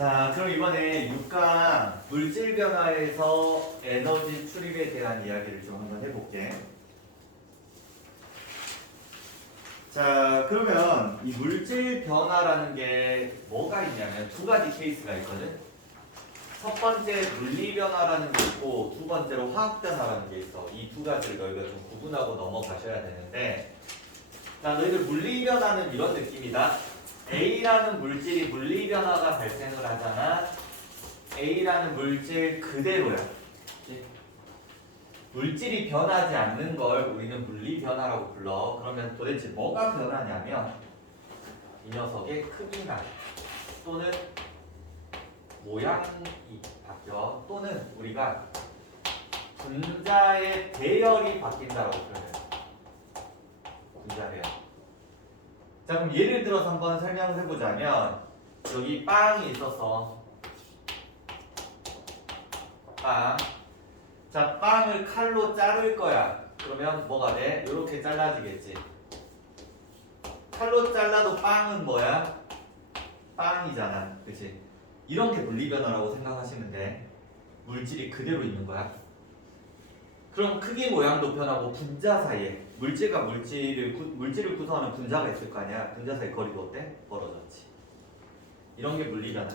자, 그럼 이번에 6강 물질 변화에서 에너지 출입에 대한 이야기를 좀 한번 해볼게. 자, 그러면 이 물질 변화라는 게 뭐가 있냐면 두 가지 케이스가 있거든. 첫 번째 물리 변화라는 게 있고 두 번째로 화학 변화라는 게 있어. 이 두 가지를 너희가 좀 구분하고 넘어가셔야 되는데, 자, 너희들 물리 변화는 이런 느낌이다. A라는 물질이 물리 변화가 발생을 하잖아. A라는 물질 그대로야. 그치? 물질이 변하지 않는 걸 우리는 물리 변화라고 불러. 그러면 도대체 뭐가 변하냐면 이 녀석의 크기나 또는 모양이 바뀌어, 또는 우리가 분자의 배열이 바뀐다라고 표현해요. 분자 배열. 자, 그럼 예를 들어서 한번 설명을 해보자면 여기 빵이 있어서 빵. 자, 빵을 칼로 자를 거야. 그러면 뭐가 돼? 이렇게 잘라지겠지. 칼로 잘라도 빵은 뭐야? 빵이잖아. 그치? 이런 게 물리변화라고 생각하시면 돼. 물질이 그대로 있는 거야. 그럼 크기 모양도 변하고 분자 사이에 물질을 구성하는 분자가 있을 거 아니야. 분자 사이 거리도 어때? 벌어졌지. 이런 게 물리변화.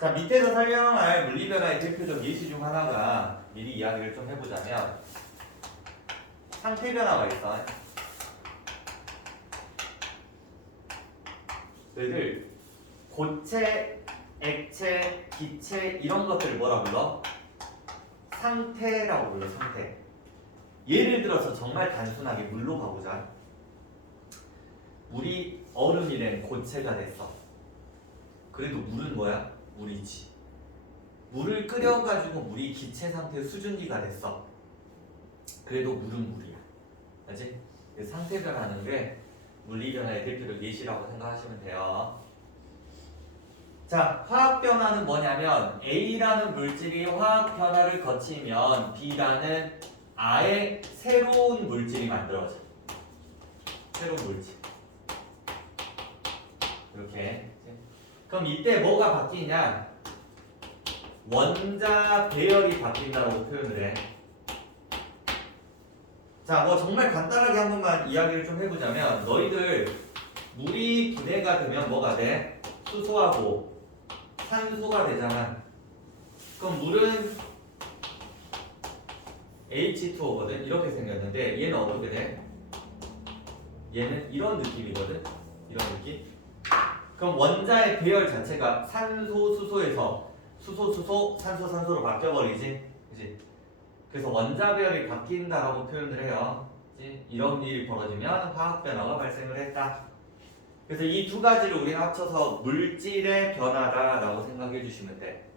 자, 밑에서 설명할 물리변화의 대표적 예시 중 하나가 미리 이야기를 좀 해보자면 상태 변화가 있어. 너희들 고체, 액체, 기체 이런 것들을 뭐라 불러? 상태라고 불러. 상태. 예를 들어서 정말 단순하게 물로 가보자. 물이 얼음이 된 고체가 됐어. 그래도 물은 뭐야? 물이지. 물을 끓여가지고 물이 기체 상태 수증기가 됐어. 그래도 물은 물이야. 알지? 상태 변화하는 게 물리 변화의 대표적 예시라고 생각하시면 돼요. 자, 화학 변화는 뭐냐면 A라는 물질이 화학 변화를 거치면 B라는 아예 새로운 물질이 만들어져. 새로운 물질. 이렇게. 그럼 이때 뭐가 바뀌냐? 원자 배열이 바뀐다고 표현을 해. 자, 뭐 정말 간단하게 한 번만 이야기를 좀 해보자면 너희들 물이 분해가 되면 뭐가 돼? 수소하고 산소가 되잖아. 그럼 물은 H2O거든. 이렇게 생겼는데 얘는 어떻게 돼? 얘는 이런 느낌이거든. 이런 느낌. 그럼 원자의 배열 자체가 산소, 수소에서 수소, 수소, 산소, 산소로 바뀌어버리지. 그치? 그래서 원자 배열이 바뀐다라고 표현을 해요. 그치? 이런 일이 벌어지면 화학 변화가 발생을 했다. 그래서 이 두 가지를 우리는 합쳐서 물질의 변화다라고 생각해 주시면 돼.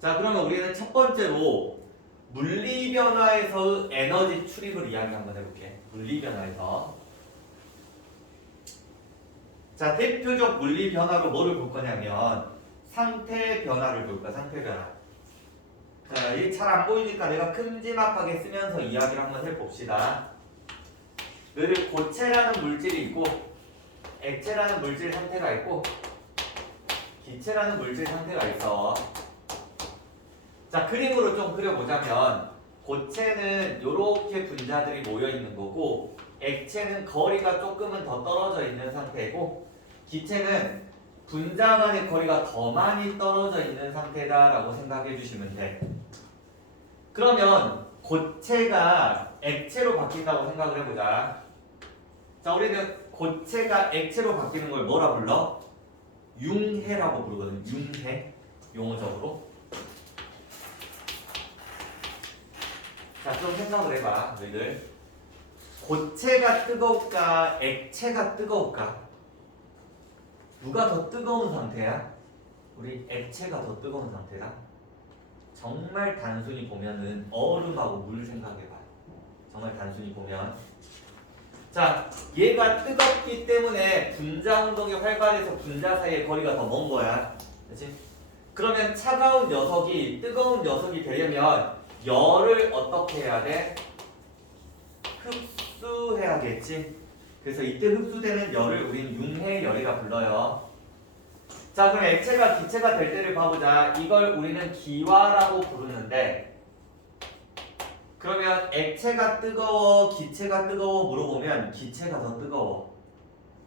자, 그러면 우리는 첫 번째로 물리 변화에서 에너지 출입을 이야기 한번 해볼게. 물리 변화에서. 자, 대표적 물리 변화로 뭐를 볼 거냐면 상태 변화를 볼 거야. 상태 변화. 자, 이게 잘 안 보이니까 내가 큼지막하게 쓰면서 이야기를 한번 해봅시다. 늘 고체라는 물질이 있고 액체라는 물질 상태가 있고 기체라는 물질 상태가 있어. 자, 그림으로 좀 그려보자면 고체는 이렇게 분자들이 모여있는 거고 액체는 거리가 조금은 더 떨어져 있는 상태고 기체는 분자 간의 거리가 더 많이 떨어져 있는 상태다라고 생각해 주시면 돼. 그러면 고체가 액체로 바뀐다고 생각을 해보자. 자, 우리는 고체가 액체로 바뀌는 걸 뭐라 불러? 융해라고 부르거든. 융해. 용어적으로. 자, 좀 생각을 해봐, 너희들. 고체가 뜨거울까? 액체가 뜨거울까? 누가 더 뜨거운 상태야? 우리 액체가 더 뜨거운 상태다. 정말 단순히 보면은 얼음하고 물 생각해봐. 정말 단순히 보면. 자, 얘가 뜨겁기 때문에 분자 운동이 활발해서 분자 사이의 거리가 더 먼 거야. 그렇지? 그러면 차가운 녀석이 뜨거운 녀석이 되려면 열을 어떻게 해야 돼? 흡수해야겠지. 그래서 이때 흡수되는 열을 우리는 융해열이라 불러요. 자, 그럼 액체가 기체가 될 때를 봐보자. 이걸 우리는 기화라고 부르는데, 그러면 액체가 뜨거워, 기체가 뜨거워 물어보면 기체가 더 뜨거워.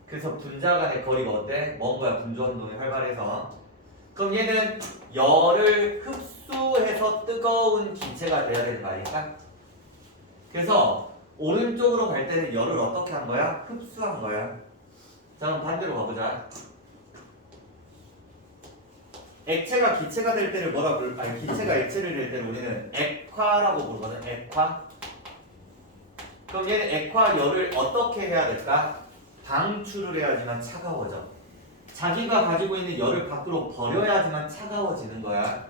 그래서 분자 간의 거리가 어때? 먼 거야. 분자 운동이 활발해서. 그럼 얘는 열을 흡수해서 뜨거운 기체가 돼야 되는 거 아닐까? 그래서 오른쪽으로 갈 때는 열을 어떻게 한 거야? 흡수한 거야. 자, 그럼 반대로 가보자. 액체가 기체가 될 때를 뭐라 부를까? 아니, 기체가 액체를 될 때를 우리는 액화라고 부르거든. 액화. 그럼 얘는 액화 열을 어떻게 해야 될까? 방출을 해야지만 차가워져. 자기가 가지고 있는 열을 밖으로 버려야지만 차가워지는 거야.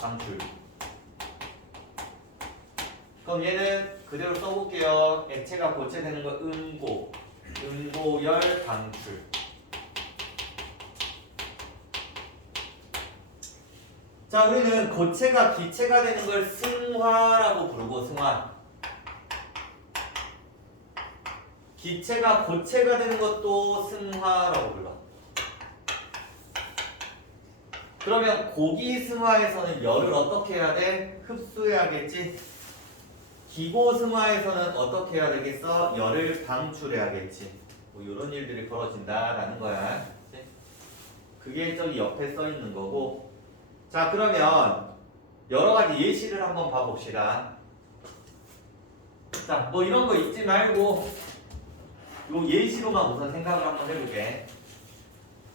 방출. 그럼 얘는 그대로 써볼게요. 액체가 고체되는 거 음고. 음고열 방출. 자, 우리는 고체가 기체가 되는 걸 승화라고 부르고, 승화. 기체가 고체가 되는 것도 승화라고 불러. 그러면 고기 승화에서는 열을 어떻게 해야 돼? 흡수해야겠지. 기고 승화에서는 어떻게 해야 되겠어? 열을 방출해야겠지. 뭐 이런 일들이 벌어진다라는 거야. 그게 저기 옆에 써 있는 거고. 자, 그러면 여러 가지 예시를 한번 봐봅시다. 자, 뭐 이런 거 잊지 말고 요 예시로만 우선 생각을 한번 해볼게.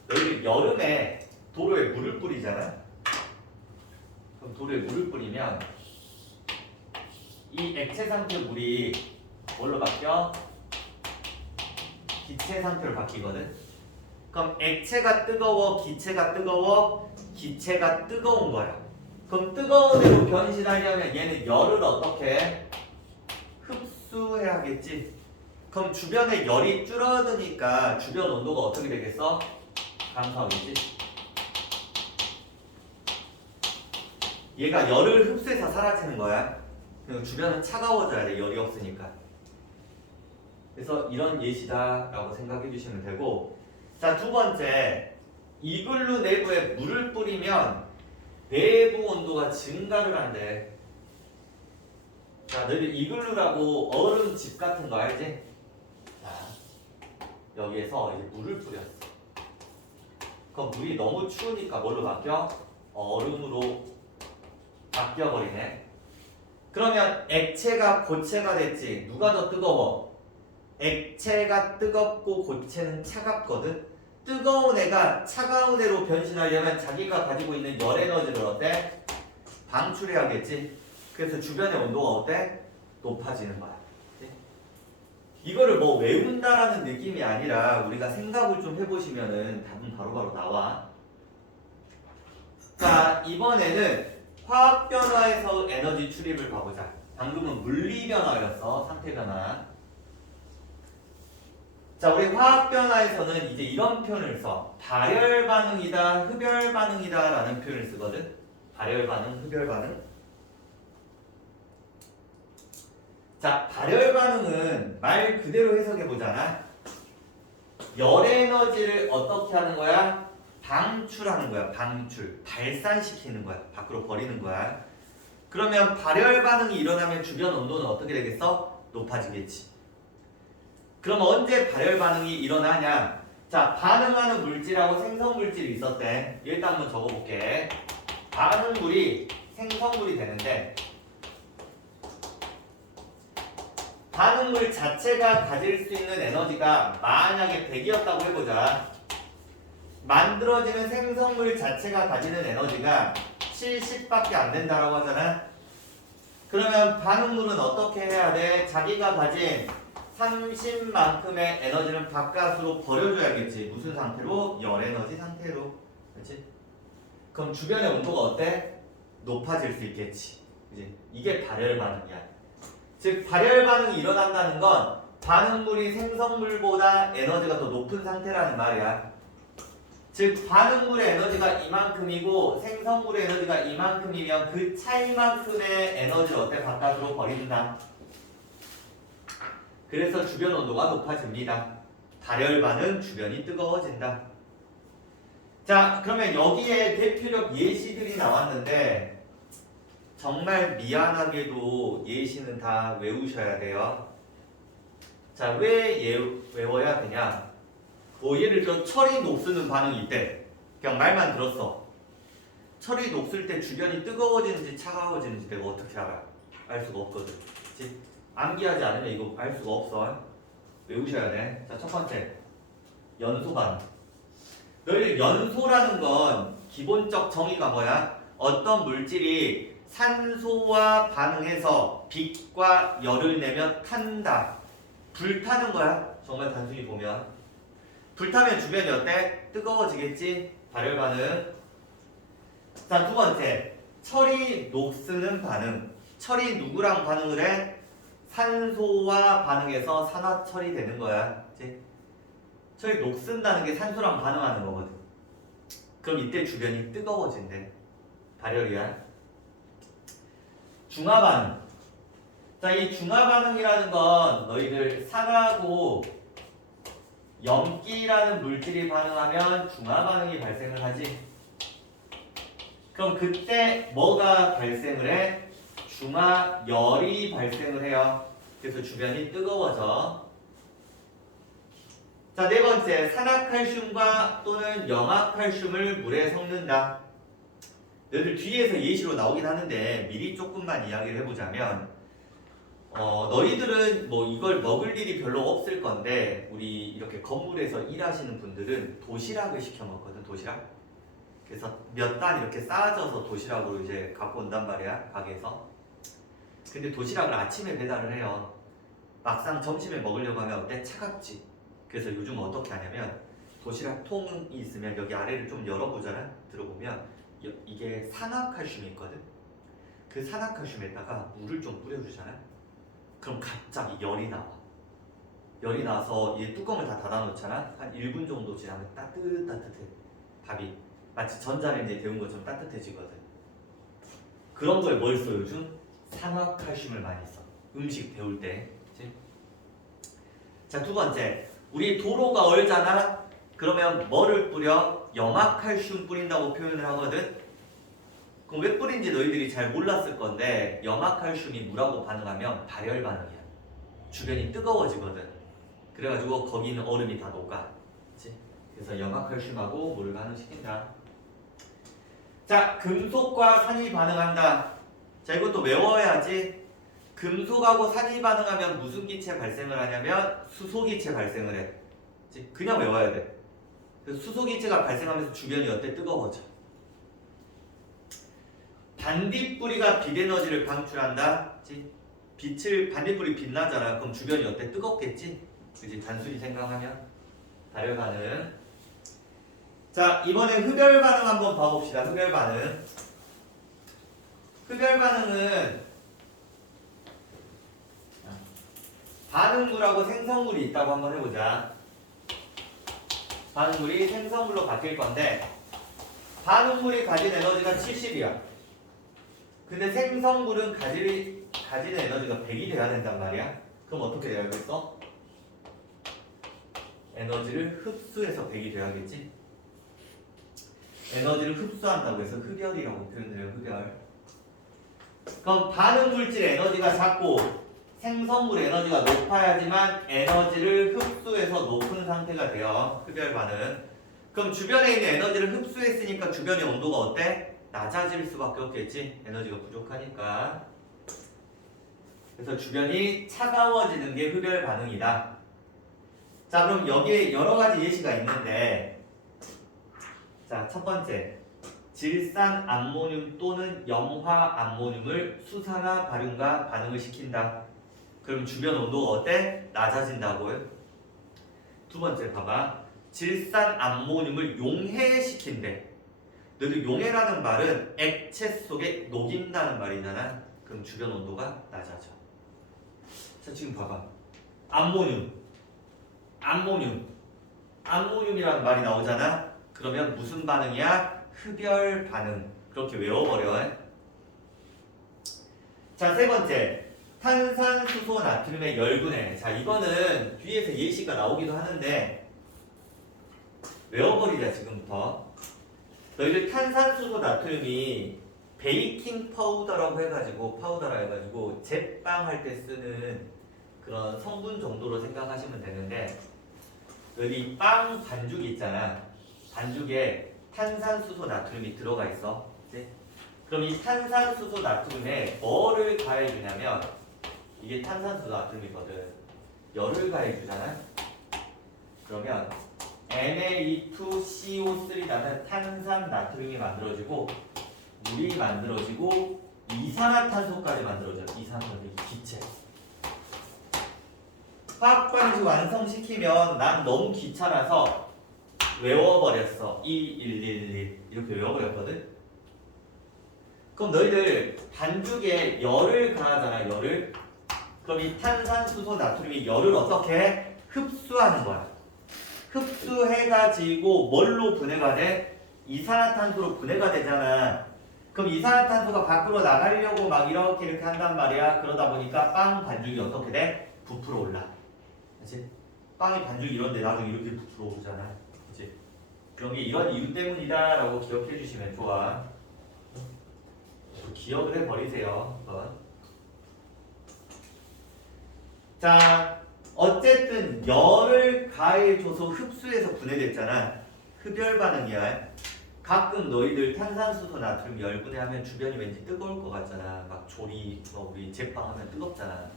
너희들 여름에 도로에 물을 뿌리잖아. 그럼 도로에 물을 뿌리면 이 액체 상태 물이 뭘로 바뀌어? 기체 상태로 바뀌거든. 그럼 액체가 뜨거워, 기체가 뜨거워, 기체가 뜨거운 거야. 그럼 뜨거운 애로 변신하려면 얘는 열을 어떻게 해? 흡수해야겠지. 그럼 주변에 열이 줄어드니까 주변 온도가 어떻게 되겠어? 감소하겠지. 얘가 열을 흡수해서 사라지는 거야. 그리고 주변은 차가워져야 돼. 열이 없으니까. 그래서 이런 예시다라고 생각해 주시면 되고, 자, 두 번째, 이글루 내부에 물을 뿌리면 내부 온도가 증가를 한대. 자, 너희들 이글루라고 얼음 집 같은 거 알지? 자, 여기에서 이제 물을 뿌렸어. 그럼 물이 너무 추우니까 뭘로 바뀌어? 얼음으로 바뀌어버리네. 그러면 액체가 고체가 됐지. 누가 더 뜨거워? 액체가 뜨겁고 고체는 차갑거든. 뜨거운 애가 차가운 애로 변신하려면 자기가 가지고 있는 열 에너지를 어때? 방출해야겠지. 그래서 주변의 온도가 어때? 높아지는 거야. 이거를 뭐 외운다라는 느낌이 아니라 우리가 생각을 좀 해보시면은 답은 바로바로 나와. 자, 이번에는 화학 변화에서 에너지 출입을 봐보자. 방금은 물리 변화였어. 상태 변화. 자, 우리 화학 변화에서는 이제 이런 표현을 써. 발열 반응이다, 흡열 반응이다 라는 표현을 쓰거든. 발열 반응, 흡열 반응. 자, 발열 반응은 말 그대로 해석해 보잖아. 열 에너지를 어떻게 하는 거야? 방출하는 거야. 방출. 발산시키는 거야. 밖으로 버리는 거야. 그러면 발열 반응이 일어나면 주변 온도는 어떻게 되겠어? 높아지겠지. 그럼 언제 발열 반응이 일어나냐? 자, 반응하는 물질하고 생성물질이 있었대. 일단 한번 적어볼게. 반응물이 생성물이 되는데 반응물 자체가 가질 수 있는 에너지가 만약에 100이었다고 해보자. 만들어지는 생성물 자체가 가지는 에너지가 70밖에 안 된다라고 하잖아. 그러면 반응물은 어떻게 해야 돼? 자기가 가진 30만큼의 에너지는 바깥으로 버려줘야겠지. 무슨 상태로? 열 에너지 상태로. 그렇지? 그럼 주변의 온도가 어때? 높아질 수 있겠지. 그치? 이게 발열 반응이야. 즉 발열 반응이 일어난다는 건 반응물이 생성물보다 에너지가 더 높은 상태라는 말이야. 즉 반응물의 에너지가 이만큼이고 생성물의 에너지가 이만큼이면 그 차이만큼의 에너지를 어때? 바깥으로 버린다. 그래서 주변 온도가 높아집니다. 발열 반응, 주변이 뜨거워진다. 자, 그러면 여기에 대표적 예시들이 나왔는데 정말 미안하게도 예시는 다 외우셔야 돼요. 자, 왜 외워야 되냐? 뭐 예를 들어 철이 녹쓰는 반응이 있대. 그냥 말만 들었어. 철이 녹슬 때 주변이 뜨거워지는지 차가워지는지 내가 어떻게 알아? 알 수가 없거든. 그치? 암기하지 않으면 이거 알 수가 없어. 외우셔야 돼. 자, 첫 번째 연소 반응. 너희들 연소라는 건 기본적 정의가 뭐야? 어떤 물질이 산소와 반응해서 빛과 열을 내면 탄다. 불타는 거야. 정말 단순히 보면. 불타면 주변이 어때? 뜨거워지겠지? 발열 반응. 자, 두 번째. 철이 녹쓰는 반응. 철이 누구랑 반응을 해? 산소와 반응해서 산화철이 되는 거야. 그치? 철이 녹쓴다는 게 산소랑 반응하는 거거든. 그럼 이때 주변이 뜨거워진대. 발열이야. 중화 반응. 자, 이 중화 반응이라는 건 너희들 산하고 염기라는 물질이 반응하면 중화 반응이 발생을 하지. 그럼 그때 뭐가 발생을 해? 중화열이 발생을 해요. 그래서 주변이 뜨거워져. 자, 네 번째, 산화칼슘과 또는 염화칼슘을 물에 섞는다. 너희들 뒤에서 예시로 나오긴 하는데 미리 조금만 이야기를 해보자면 너희들은 뭐 이걸 먹을 일이 별로 없을 건데 우리 이렇게 건물에서 일하시는 분들은 도시락을 시켜 먹거든. 도시락. 그래서 몇 단 이렇게 쌓아져서 도시락으로 이제 갖고 온단 말이야, 가게에서. 근데 도시락을 아침에 배달을 해요. 막상 점심에 먹으려고 하면 어때? 차갑지. 그래서 요즘 어떻게 하냐면 도시락 통이 있으면 여기 아래를 좀 열어보잖아. 들어보면 이게 산화칼슘이 있거든. 그 산화칼슘에다가 물을 좀 뿌려주잖아. 그럼 갑자기 열이 나와. 열이 나서 이 뚜껑을 다 닫아놓잖아. 한 1분 정도 지나면 따뜻해. 밥이 마치 전자레인지에 데운 것처럼 따뜻해지거든. 그런 거에 뭘 써 요즘? 산화칼슘을 많이 써. 음식 데울 때. 그치? 자, 두 번째. 우리 도로가 얼잖아? 그러면 뭐를 뿌려? 염화칼슘 뿌린다고 표현을 하거든. 그럼 왜 뿌린지 너희들이 잘 몰랐을 건데 염화칼슘이 물하고 반응하면 발열 반응이야. 주변이 뜨거워지거든. 그래가지고 거기 있는 얼음이 다 녹아. 그치? 그래서 염화칼슘하고 물을 반응시킨다. 자, 금속과 산이 반응한다. 자, 이것도 외워야지. 금속하고 산이 반응하면 무슨 기체 발생을 하냐면 수소기체 발생을 해. 그치? 그냥 외워야 돼. 그래서 수소기체가 발생하면서 주변이 어때? 뜨거워져. 반딧불이가 빛에너지를 방출한다. 그치? 반딧불이 빛나잖아. 그럼 주변이 어때? 뜨겁겠지? 그치? 단순히 생각하면 발열 반응. 자, 이번에 흡열 반응 한번 봐봅시다. 흡열 반응. 흡열 반응은 반응물하고 생성물이 있다고 한번 해보자. 반응물이 생성물로 바뀔 건데 반응물이 가진 에너지가 70이야. 근데 생성물은 가지는 에너지가 100이 돼야 된단 말이야. 그럼 어떻게 돼야겠어? 에너지를 흡수해서 100이 돼야겠지? 에너지를 흡수한다고 해서 흡열이라고 표현해요. 흡열. 그럼 반응물질 에너지가 작고 생성물 에너지가 높아야지만 에너지를 흡수해서 높은 상태가 돼요. 흡열 반응. 그럼 주변에 있는 에너지를 흡수했으니까 주변의 온도가 어때? 낮아질 수밖에 없겠지. 에너지가 부족하니까. 그래서 주변이 차가워지는 게 흡열 반응이다. 자, 그럼 여기에 여러 가지 예시가 있는데 자, 첫 번째. 질산 암모늄 또는 염화 암모늄을 수산화 발윤과 반응을 시킨다. 그럼 주변 온도가 어때? 낮아진다고요. 두 번째 봐봐. 질산 암모늄을 용해시킨대. 너희들 용해라는 말은 액체 속에 녹인다는 말이잖아. 그럼 주변 온도가 낮아져. 자, 지금 봐봐. 암모늄이라는 말이 나오잖아. 그러면 무슨 반응이야? 흡열 반응. 그렇게 외워버려. 자, 세 번째. 탄산수소 나트륨의 열분해. 자, 이거는 뒤에서 예시가 나오기도 하는데 외워버리자 지금부터. 너희들 탄산수소 나트륨이 베이킹 파우더라고 해가지고 제빵할 때 쓰는 그런 성분 정도로 생각하시면 되는데, 여기 빵 반죽 있잖아. 반죽에 탄산수소 나트륨이 들어가 있어. 그치? 그럼 이 탄산수소 나트륨에 뭐를 가해주냐면, 이게 탄산수소 나트륨이거든. 열을 가해주잖아. 그러면 Na2CO3라는 탄산 나트륨이 만들어지고 물이 만들어지고 이산화탄소까지 만들어져요. 이산화탄소 기체. 화학 반응식 완성시키면 난 너무 귀찮아서 외워버렸어. 2111 이렇게 외워버렸거든. 그럼 너희들 반죽에 열을 가하잖아. 열을. 그럼 이 탄산수소 나트륨이 열을 어떻게 해? 흡수하는 거야. 흡수해가지고 뭘로 분해가 돼? 이산화탄소로 분해가 되잖아. 그럼 이산화탄소가 밖으로 나가려고 막 이렇게 한단 말이야. 그러다 보니까 빵 반죽이 어떻게 돼? 부풀어 올라. 그치? 빵의 반죽이 이런데 나도 이렇게 부풀어 오르잖아. 그치? 그런 게 이런 이유 때문이다 라고 기억해 주시면 좋아. 기억을 해버리세요. 한번. 자, 어쨌든 열을 가해줘서 흡수해서 분해됐잖아. 흡열 반응이야. 가끔 너희들 탄산수소 나트륨 열분해하면 주변이 왠지 뜨거울 것 같잖아. 막 조리, 우리 제빵하면 뜨겁잖아.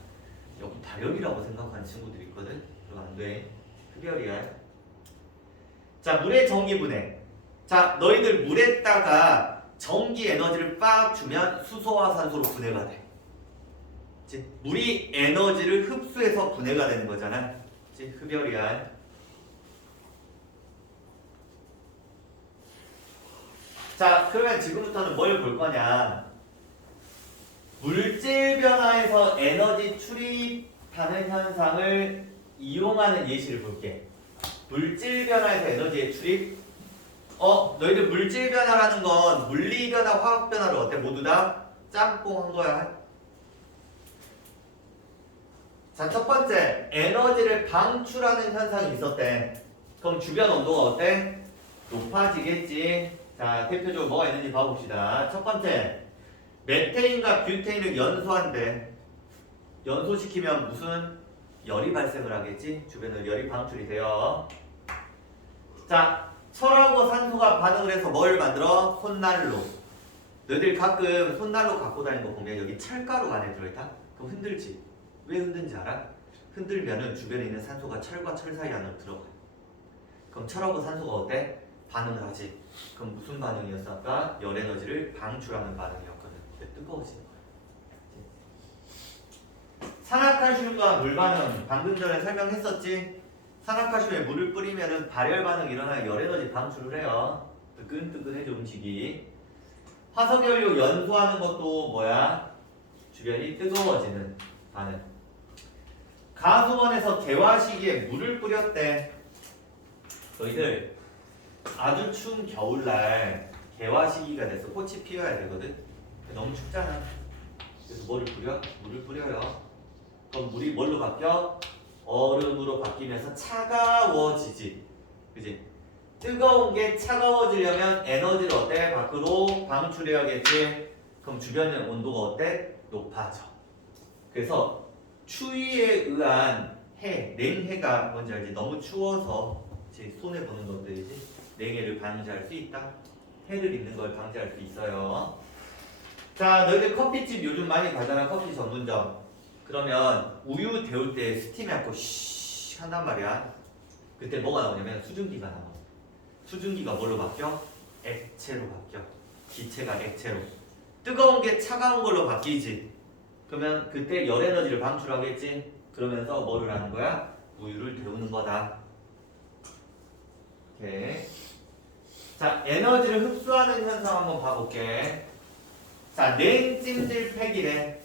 여기 발열이라고 생각하는 친구들이 있거든. 그럼 안 돼. 흡열이야. 자, 물의 전기 분해. 자, 너희들 물에다가 전기 에너지를 빡 주면 수소와 산소로 분해가 돼. 그치? 물이 에너지를 흡수해서 분해가 되는 거잖아. 그치? 흡열이야. 자, 그러면 지금부터는 뭘 볼 거냐? 물질 변화에서 에너지 출입하는 현상을 이용하는 예시를 볼게. 물질 변화에서 에너지의 출입? 너희들 물질 변화라는 건 물리 변화, 화학 변화를 어때? 모두 다 짬뽕한 거야. 자, 첫 번째, 에너지를 방출하는 현상이 있었대. 그럼 주변 온도가 어때? 높아지겠지. 자, 대표적으로 뭐가 있는지 봐봅시다. 첫 번째, 메테인과 뷰테인을 연소한대. 연소시키면 무슨 열이 발생을 하겠지? 주변으로 열이 방출이 돼요. 자, 철하고 산소가 반응을 해서 뭘 만들어? 손난로. 너희들 가끔 손난로 갖고 다니는 거 보면 여기 철가루가 안에 들어있다? 그럼 흔들지. 왜 흔든지 알아? 흔들면은 주변에 있는 산소가 철과 철 사이 안으로 들어가. 그럼 철하고 산소가 어때? 반응을 하지. 그럼 무슨 반응이었어? 아까 열 에너지를 방출하는 반응이었거든. 뜨거워지는 거야. 산화칼슘과 물 반응 방금 전에 설명했었지? 산화칼슘에 물을 뿌리면은 발열 반응 일어나 열 에너지 방출을 해요. 뜨끈뜨끈해져 음식이. 화석연료 연소하는 것도 뭐야? 주변이 뜨거워지는 반응. 가수원에서 개화시기에 물을 뿌렸대. 너희들 아주 추운 겨울날 개화시기가 돼서 꽃이 피어야 되거든. 너무 춥잖아. 그래서 뭐를 뿌려? 물을 뿌려요. 그럼 물이 뭘로 바뀌어? 얼음으로 바뀌면서 차가워지지. 그지? 뜨거운 게 차가워지려면 에너지를 어때? 밖으로 방출해야겠지. 그럼 주변의 온도가 어때? 높아져. 그래서 추위에 의한 해, 냉해가 뭔지 알지? 너무 추워서 손해보는 것들이지. 냉해를 방지할 수 있다. 해를 입는 걸 방지할 수 있어요. 자, 너희들 커피집 요즘 많이 가잖아. 커피 전문점. 그러면 우유 데울 때 스팀해갖고 쉬 한단 말이야. 그때 뭐가 나오냐면 수증기가 나와. 수증기가 뭘로 바뀌어? 액체로 바뀌어. 기체가 액체로. 뜨거운 게 차가운 걸로 바뀌지. 그러면 그때 열 에너지를 방출하겠지. 그러면서 뭐를 하는 거야? 우유를 데우는 거다. 오케이. 자, 에너지를 흡수하는 현상 한번 봐볼게. 자, 냉찜질팩이래.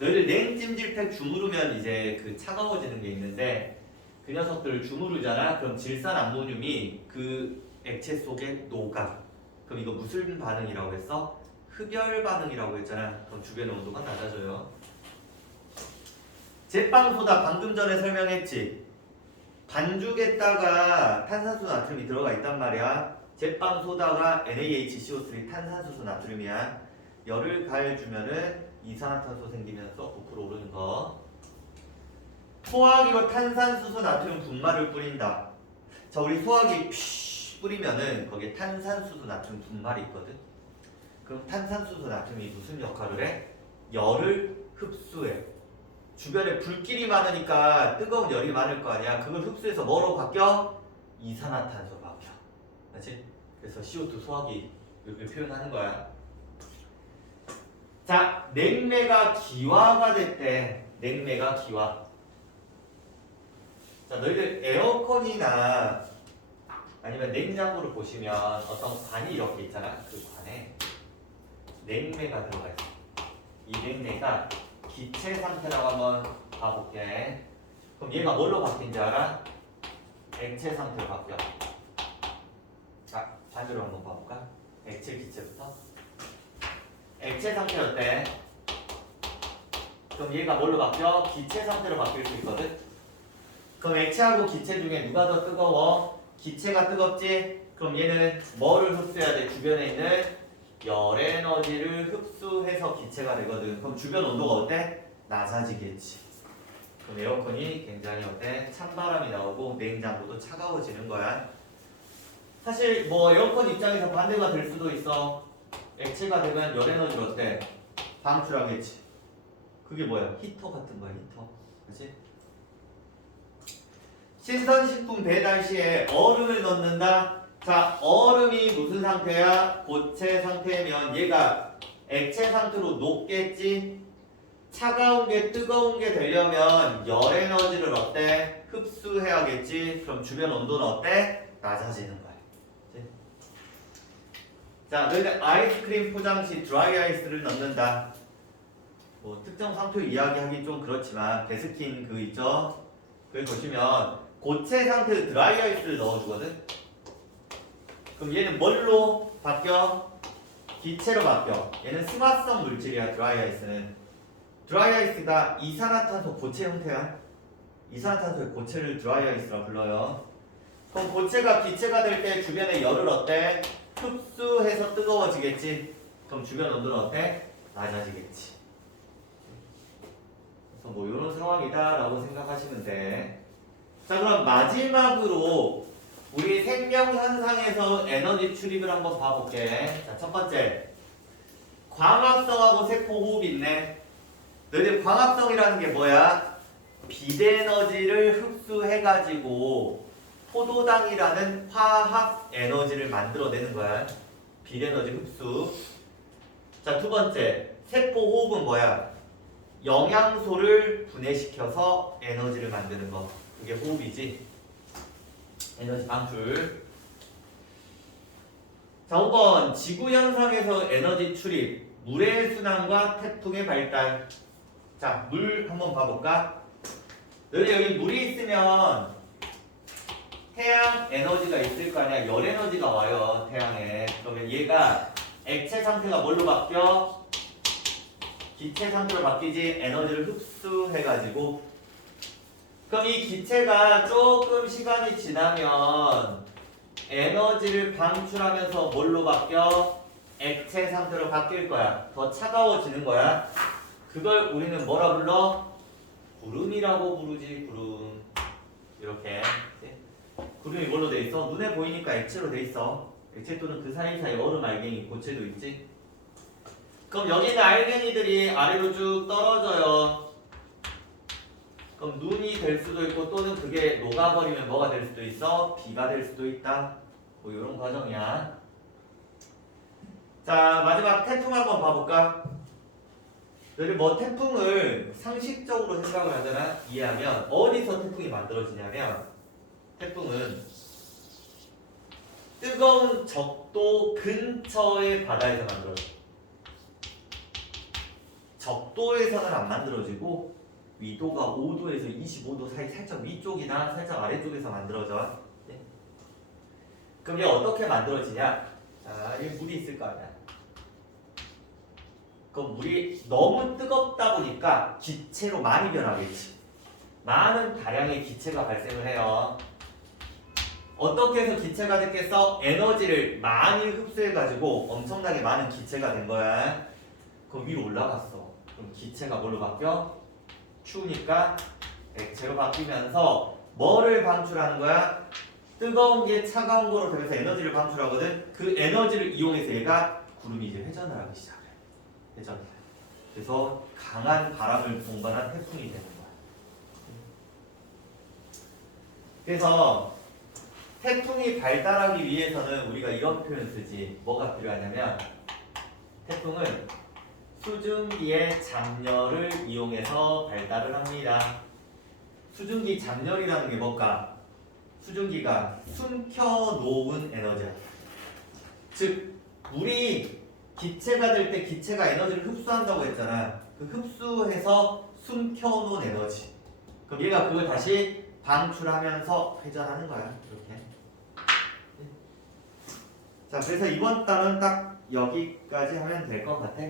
너희들 냉찜질팩 주무르면 이제 그 차가워지는 게 있는데 그 녀석들을 주무르잖아. 그럼 질산암모늄이 그 액체 속에 녹아. 그럼 이거 무슨 반응이라고 했어? 흡열 반응이라고 했잖아. 그럼 주변의 온도가 낮아져요. 제빵소다 방금 전에 설명했지. 반죽에다가 탄산수 나트륨이 들어가 있단 말이야. 제빵 소다가 NaHCO3 탄산수소 나트륨이야. 열을 가해주면은 이산화탄소 생기면서 부풀어 오르는 거. 소화기로 탄산수소 나트륨 분말을 뿌린다. 자, 우리 소화기 뿌리면은 거기에 탄산수소 나트륨 분말이 있거든. 그럼 탄산수소 나트륨이 무슨 역할을 해? 열을 흡수해. 주변에 불길이 많으니까 뜨거운 열이 많을 거 아니야. 그걸 흡수해서 뭐로 바뀌어? 이산화탄소로 바뀌어. 그렇지? 그래서 CO2 소화기 이렇게 표현하는 거야. 자, 냉매가 기화가 됐대. 냉매가 기화. 자, 너희들 에어컨이나 아니면 냉장고를 보시면 어떤 관이 이렇게 있잖아. 그 관에 냉매가 들어가 있어. 이 냉매가 기체 상태라고 한번 봐볼게. 그럼 얘가 뭘로 바뀐지 알아? 액체 상태로 바뀌어. 자, 반대로 한번 봐볼까? 액체 기체부터. 액체 상태였대. 그럼 얘가 뭘로 바뀌어? 기체 상태로 바뀔 수 있거든? 그럼 액체하고 기체 중에 누가 더 뜨거워? 기체가 뜨겁지? 그럼 얘는 뭐를 흡수해야 돼? 주변에 있는 열 에너지를 흡수해서 기체가 되거든. 그럼 주변 온도가 어때? 낮아지겠지. 그럼 에어컨이 굉장히 어때? 찬바람이 나오고 냉장고도 차가워지는 거야. 사실 뭐 에어컨 입장에서 반대가 될 수도 있어. 액체가 되면 열 에너지를 어때? 방출하겠지. 그게 뭐야? 히터 같은 거야, 히터. 그치? 신선식품 배달 시에 얼음을 넣는다. 자, 얼음이 무슨 상태야? 고체 상태면 얘가 액체 상태로 녹겠지. 차가운 게 뜨거운 게 되려면 열 에너지를 어때? 흡수해야겠지. 그럼 주변 온도는 어때? 낮아지는 거야. 그치? 자, 너희들 아이스크림 포장 시 드라이 아이스를 넣는다. 뭐 특정 상표 이야기하기 좀 그렇지만 베스킨 그 있죠? 그걸 보시면 고체 상태 드라이 아이스를 넣어주거든. 그럼 얘는 뭘로 바뀌어? 기체로 바뀌어. 얘는 승화성 물질이야. 드라이 아이스는. 드라이 아이스가 이산화탄소 고체 형태야. 이산화탄소의 고체를 드라이 아이스라고 불러요. 그럼 고체가 기체가 될 때 주변의 열을 어때? 흡수해서 뜨거워지겠지. 그럼 주변 온도는 어때? 낮아지겠지. 그래서 뭐 이런 상황이다라고 생각하시면 돼. 자, 그럼 마지막으로 우리 생명 현상에서 에너지 출입을 한번 봐볼게. 자, 첫 번째, 광합성하고 세포 호흡이 있네. 너희들 광합성이라는 게 뭐야? 빛에너지를 흡수해가지고 포도당이라는 화학 에너지를 만들어내는 거야. 빛에너지 흡수. 자, 두 번째, 세포 호흡은 뭐야? 영양소를 분해시켜서 에너지를 만드는 거. 그게 호흡이지. 에너지 방출. 자, 5번 지구 현상에서 에너지 출입. 물의 순환과 태풍의 발달. 자, 물 한번 봐볼까? 여기 물이 있으면 태양 에너지가 있을 거 아니야. 열 에너지가 와요, 태양에. 그러면 얘가 액체 상태가 뭘로 바뀌어? 기체 상태로 바뀌지. 에너지를 흡수해가지고. 그럼 이 기체가 조금 시간이 지나면 에너지를 방출하면서 뭘로 바뀌어? 액체 상태로 바뀔 거야. 더 차가워지는 거야. 그걸 우리는 뭐라 불러? 구름이라고 부르지. 구름. 이렇게. 구름이 뭘로 돼 있어? 눈에 보이니까 액체로 돼 있어. 액체 또는 그 사이사이 얼음 알갱이 고체도 있지. 그럼 여기 있는 알갱이들이 아래로 쭉 떨어져요. 그럼 눈이 될 수도 있고 또는 그게 녹아버리면 뭐가 될 수도 있어? 비가 될 수도 있다. 뭐 이런 과정이야. 자, 마지막 태풍 한번 봐볼까? 여기 뭐 태풍을 상식적으로 생각을 하잖아. 이해하면 어디서 태풍이 만들어지냐면 태풍은 뜨거운 적도 근처의 바다에서 만들어져. 적도에서는 안 만들어지고 위도가 5도에서 25도 사이 살짝 위쪽이나 살짝 아래쪽에서 만들어져. 네. 그럼 얘 어떻게 만들어지냐? 자, 여기 물이 있을 거 아니야. 그럼 물이 너무 뜨겁다 보니까 기체로 많이 변하겠지. 많은 다량의 기체가 발생을 해요. 어떻게 해서 기체가 됐겠어? 에너지를 많이 흡수해가지고 엄청나게 많은 기체가 된 거야. 그럼 위로 올라갔어. 그럼 기체가 뭘로 바뀌어? 추우니까 액체로 바뀌면서 뭐를 방출하는 거야? 뜨거운 게 차가운 거로 되면서 에너지를 방출하거든. 그 에너지를 이용해서 얘가 구름이 이제 회전을 하기 시작해. 회전. 그래서 강한 바람을 동반한 태풍이 되는 거야. 그래서 태풍이 발달하기 위해서는 우리가 이런 표현 쓰지. 뭐가 필요하냐면 태풍은 수증기의 잡열을 이용해서 발달을 합니다. 수증기 잡열이라는 게 뭘까? 수증기가 숨겨놓은 에너지야. 즉 물이 기체가 될 때 기체가 에너지를 흡수한다고 했잖아. 그 흡수해서 숨겨놓은 에너지. 그럼 얘가 그걸 다시 방출하면서 회전하는 거야. 이렇게. 자, 그래서 이번 단은 딱 여기까지 하면 될 것 같아.